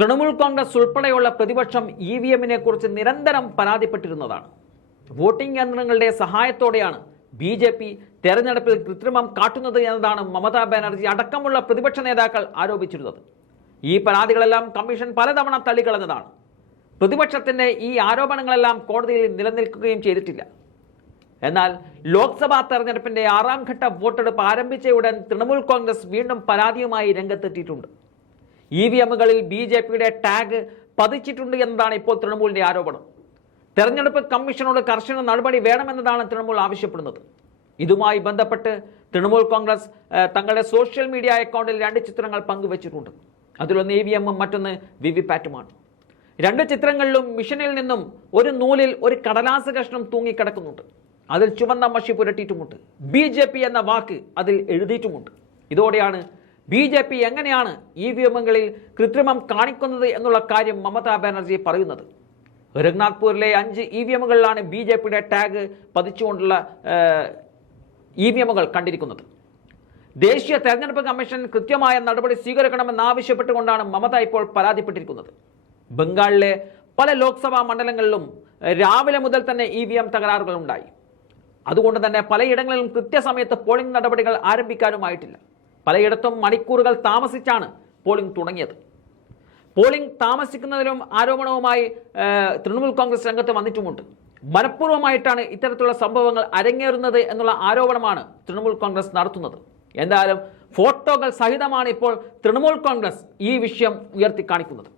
തൃണമൂൽ കോൺഗ്രസ് ഉൾപ്പെടെയുള്ള പ്രതിപക്ഷം ഇവിഎമ്മിനെ കുറിച്ച് നിരന്തരം പരാതിപ്പെട്ടിരുന്നതാണ്. വോട്ടിംഗ് യന്ത്രങ്ങളുടെ സഹായത്തോടെയാണ് ബി.ജെ.പി. തെരഞ്ഞെടുപ്പിൽ കൃത്രിമം കാട്ടുന്നത് എന്നതാണ് മമതാ ബാനർജി അടക്കമുള്ള പ്രതിപക്ഷ നേതാക്കൾ ആരോപിച്ചിരുന്നത്. ഈ പരാതികളെല്ലാം കമ്മീഷൻ പലതവണ തള്ളിക്കളഞ്ഞതാണ്. പ്രതിപക്ഷത്തിന്റെ ഈ ആരോപണങ്ങളെല്ലാം കോടതിയിൽ നിലനിൽക്കുകയും ചെയ്തിട്ടില്ല. എന്നാൽ ലോക്സഭാ തെരഞ്ഞെടുപ്പിന്റെ 6ാം ഘട്ട വോട്ടെടുപ്പ് ആരംഭിച്ചയുടൻ തൃണമൂൽ കോൺഗ്രസ് വീണ്ടും പരാതിയുമായി രംഗത്തെത്തിയിട്ടുണ്ട്. ഇവിഎമ്മുകളിൽ ബി.ജെ.പിയുടെ ടാഗ് പതിച്ചിട്ടുണ്ട് എന്നതാണ് ഇപ്പോൾ തൃണമൂലിന്റെ ആരോപണം. തെരഞ്ഞെടുപ്പ് കമ്മീഷനോട് കർശന നടപടി വേണമെന്നതാണ് തൃണമൂൽ ആവശ്യപ്പെടുന്നത്. ഇതുമായി ബന്ധപ്പെട്ട് തൃണമൂൽ കോൺഗ്രസ് തങ്ങളുടെ സോഷ്യൽ മീഡിയ അക്കൗണ്ടിൽ 2 ചിത്രങ്ങൾ പങ്കുവച്ചിട്ടുണ്ട്. അതിലൊന്ന് ഇവിഎമ്മും മറ്റൊന്ന് വിവിപാറ്റുമാണ്. 2 ചിത്രങ്ങളിലും മിഷനിൽ നിന്നും ഒരു നൂലിൽ ഒരു കടലാസ് കഷ്ണം തൂങ്ങിക്കിടക്കുന്നുണ്ട്. അതിൽ ചുവന്ന മഷി പുരട്ടിയിട്ടുമുണ്ട്. ബി.ജെ.പി. എന്ന വാക്ക് അതിൽ എഴുതിയിട്ടുമുണ്ട്. ഇതോടെയാണ് ബി.ജെ.പി. എങ്ങനെയാണ് ഇവിഎമ്മുകളിൽ കൃത്രിമം കാണിക്കുന്നത് എന്നുള്ള കാര്യം മമതാ ബാനർജി പറയുന്നത്. രഘുനാഥ്പൂരിലെ 5 ഇവിഎമ്മുകളിലാണ് ബി.ജെ.പിയുടെ ടാഗ് പതിച്ചുകൊണ്ടുള്ള ഇവിഎമ്മുകൾ കണ്ടിരിക്കുന്നത്. ദേശീയ തെരഞ്ഞെടുപ്പ് കമ്മീഷൻ കൃത്യമായ നടപടി സ്വീകരിക്കണമെന്നാവശ്യപ്പെട്ടുകൊണ്ടാണ് മമത ഇപ്പോൾ പരാതിപ്പെട്ടിരിക്കുന്നത്. ബംഗാളിലെ പല ലോക്സഭാ മണ്ഡലങ്ങളിലും രാവിലെ മുതൽ തന്നെ ഇവിഎം തകരാറുകൾ ഉണ്ടായി. അതുകൊണ്ട് തന്നെ പലയിടങ്ങളിലും കൃത്യസമയത്ത് പോളിംഗ് നടപടികൾ ആരംഭിക്കാനുമായിട്ടില്ല. പലയിടത്തും മണിക്കൂറുകൾ താമസിച്ചാണ് പോളിംഗ് തുടങ്ങിയത്. പോളിംഗ് താമസിക്കുന്നതിലും ആരോപണവുമായി തൃണമൂൽ കോൺഗ്രസ് രംഗത്ത് വന്നിട്ടുമുണ്ട്. മനഃപൂർവ്വമായിട്ടാണ് ഇത്തരത്തിലുള്ള സംഭവങ്ങൾ അരങ്ങേറുന്നത് എന്നുള്ള ആരോപണമാണ് തൃണമൂൽ കോൺഗ്രസ് നടത്തുന്നത്. എന്തായാലും ഫോട്ടോകൾ സഹിതമാണ് ഇപ്പോൾ തൃണമൂൽ കോൺഗ്രസ് ഈ വിഷയം ഉയർത്തി കാണിക്കുന്നത്.